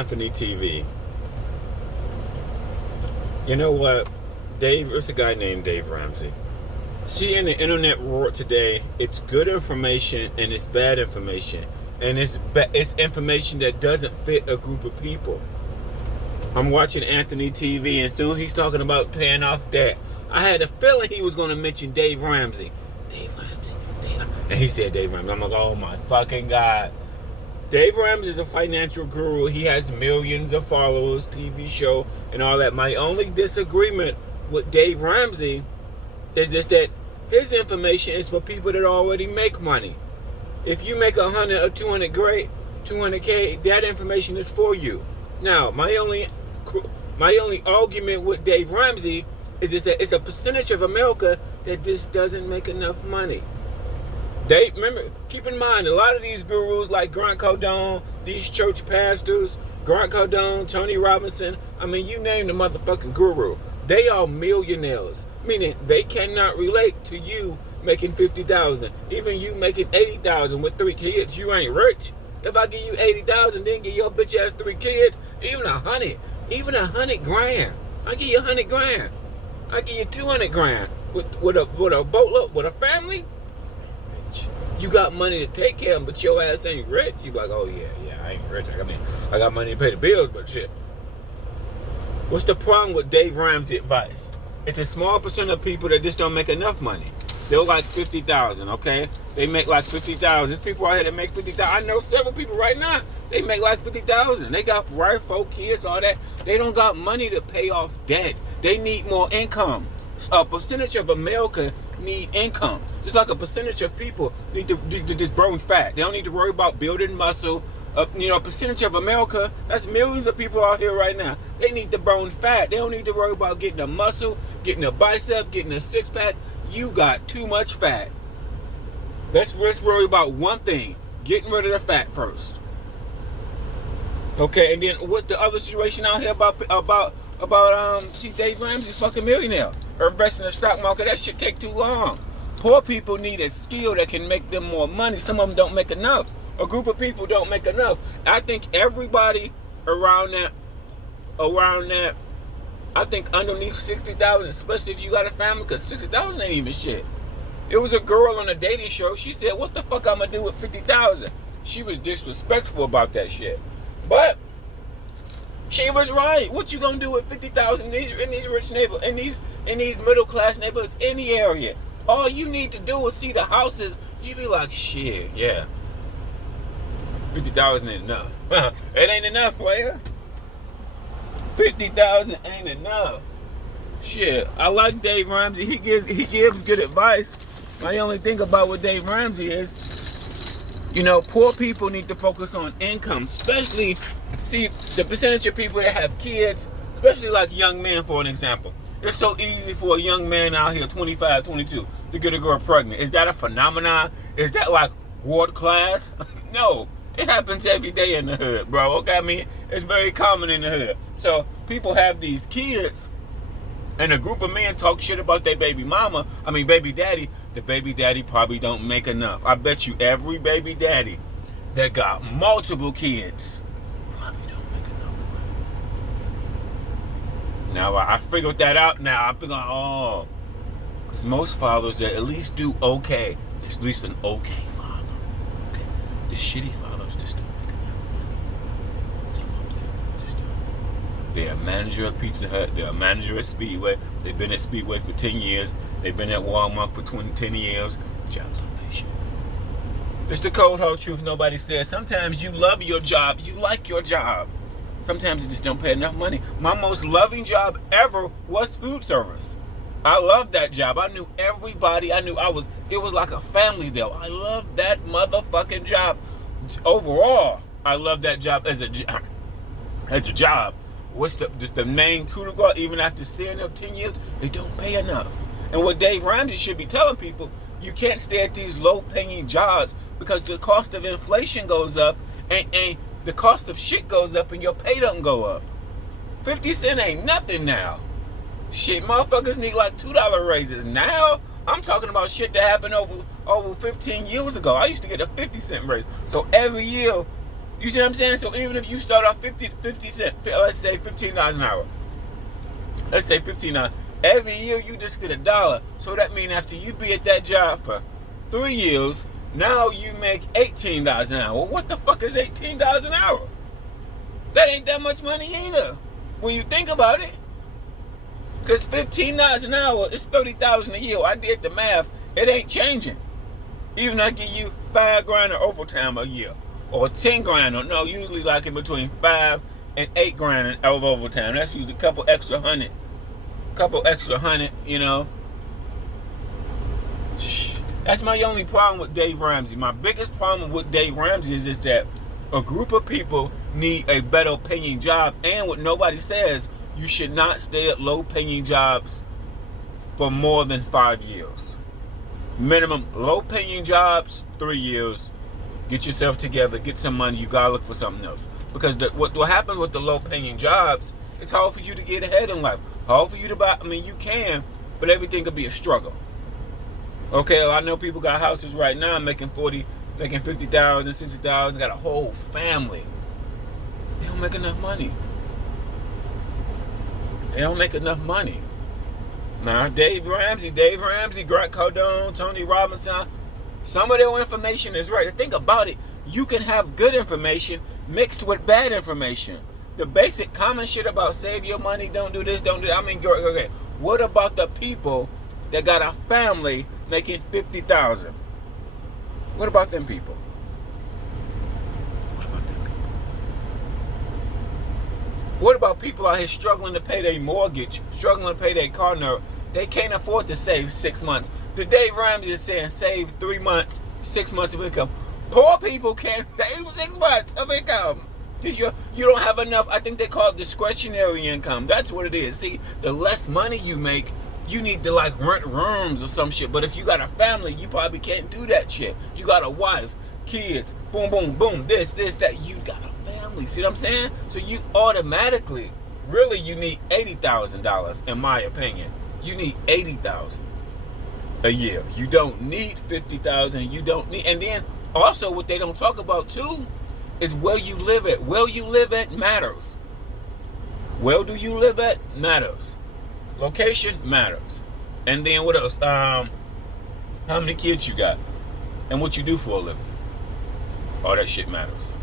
Anthony TV. You know what? It's a guy named Dave Ramsey. See, in the internet world today, it's good information and it's bad information. And it's information that doesn't fit a group of people. I'm watching Anthony TV, and soon he's talking about paying off debt. I had a feeling he was going to mention Dave Ramsey. And he said Dave Ramsey. I'm like, oh my fucking God. Dave Ramsey is a financial guru. He has millions of followers, TV show, and all that. My only disagreement with Dave Ramsey is just that his information is for people that already make money. If you make 100 or 200K, that information is for you. Now, my only argument with Dave Ramsey is just that it's a percentage of America that just doesn't make enough money. Keep in mind, a lot of these gurus like Grant Cardone, these church pastors, Grant Cardone, Tony Robinson, I mean, you name the motherfucking guru. They are millionaires, meaning they cannot relate to you making $50,000. Even you making $80,000 with 3 kids, you ain't rich. If I give you $80,000, then give your bitch ass 3 kids, even $100 grand. I give you $100 grand. I give you $200 grand with a boatload, with a family. You got money to take care of them, but your ass ain't rich. You like, oh yeah, I ain't rich. I got money to pay the bills, but shit. What's the problem with Dave Ramsey advice? It's a small percent of people that just don't make enough money. They're like 50,000, okay? They make like 50,000. There's people out here that make 50,000. I know several people right now. They make like 50,000. They got wife, 4 kids, all that. They don't got money to pay off debt. They need more income. A percentage of America need income. Just like a percentage of people need to just burn fat. They don't need to worry about building muscle. A percentage of America, that's millions of people out here right now. They need to burn fat. They don't need to worry about getting a muscle, getting a bicep, getting a six-pack. You got too much fat. Let's worry about one thing. Getting rid of the fat first. Okay, and then what's the other situation out here about see, Dave Ramsey's fucking millionaire. Or invest in the stock market, that shit take too long. Poor people need a skill that can make them more money. Some of them don't make enough. A group of people don't make enough. I think everybody around that, I think underneath 60,000, especially if you got a family, because 60,000 ain't even shit. It was a girl on a dating show. She said, what the fuck I'm going to do with 50,000? She was disrespectful about that shit. But she was right. What you going to do with 50,000 in these rich neighborhoods, in these middle class neighborhoods, any area? All you need to do is see the houses. You be like, shit, yeah. 50,000 ain't enough. It ain't enough, player. 50,000 ain't enough. Shit, I like Dave Ramsey. He gives good advice. My only thing about what Dave Ramsey is, poor people need to focus on income. Especially, see, the percentage of people that have kids, especially like young men, for an example. It's so easy for a young man out here, 25, 22, to get a girl pregnant. Is that a phenomenon? Is that like world class? No. It happens every day in the hood, bro. Okay, I mean, it's very common in the hood. So people have these kids, and a group of men talk shit about their baby daddy. The baby daddy probably don't make enough. I bet you every baby daddy that got multiple kids probably don't make enough money. Now, I figured that out now. I'm thinking, because most fathers at least do okay. There's at least an okay father. Okay, the shitty fathers just don't make enough money. Some of them just don't. They're a manager at Pizza Hut. They're a manager at Speedway. They've been at Speedway for 10 years. They've been at Walmart for 10 years. Jobs don't pay shit. It's the cold hard truth nobody says. Sometimes you love your job. You like your job. Sometimes you just don't pay enough money. My most loving job ever was food service. I loved that job. I knew everybody. It was like a family there. I loved that motherfucking job. Overall, I loved that job as a job. What's the main coup de grace? Even after staying there 10 years, they don't pay enough. And what Dave Ramsey should be telling people, you can't stay at these low-paying jobs because the cost of inflation goes up and the cost of shit goes up and your pay doesn't go up. 50 cents ain't nothing now. Shit, motherfuckers need like $2 raises. Now, I'm talking about shit that happened over 15 years ago. I used to get a 50-cent raise. So every year, You see what I'm saying? So even if you start off 50 cents, let's say $15 an hour. Let's say $15. Every year you just get $1. So that means after you be at that job for 3 years, now you make $18 an hour. Well, what the fuck is $18 an hour? That ain't that much money either, when you think about it. Because $15 an hour is $30,000 a year. I did the math. It ain't changing. Even I give you $5,000 of overtime a year, or 10 grand, or no, usually like in between 5 and 8 grand of overtime. That's usually a couple extra hundred, you know. That's my only problem with Dave Ramsey. My biggest problem with Dave Ramsey is that a group of people need a better paying job, and what nobody says, you should not stay at low paying jobs for more than 5 years. Minimum low paying jobs, 3 years. Get yourself together, get some money, you gotta look for something else. Because what happens with the low paying jobs, it's hard for you to get ahead in life. Hard for you to buy, you can, but everything could be a struggle. Okay, well, I know people got houses right now making 40, making 50,000, 60,000, got a whole family. They don't make enough money. Now, Dave Ramsey, Grant Cardone, Tony Robinson, some of their information is right. Think about it. You can have good information mixed with bad information. The basic common shit about save your money, don't do this, don't do that. Okay, what about the people that got a family making 50,000? What about them people? What about people out here struggling to pay their mortgage, struggling to pay their car note? They can't afford to save 6 months. The Dave Ramsey is saying save 3 months, 6 months of income. Poor people can't save 6 months of income. Because you don't have enough, I think they call it discretionary income. That's what it is. See, the less money you make, you need to like rent rooms or some shit. But if you got a family, you probably can't do that shit. You got a wife, kids, boom, boom, boom, this, that. You got a family. See what I'm saying? So you automatically, really, you need $80,000 in my opinion. You need $80,000 a year. You don't need $50,000. You don't need, and then also what they don't talk about too is where you live at. Where you live at matters. Where do you live at matters. Location matters. And then what else? How many kids you got, and what you do for a living. All that shit matters.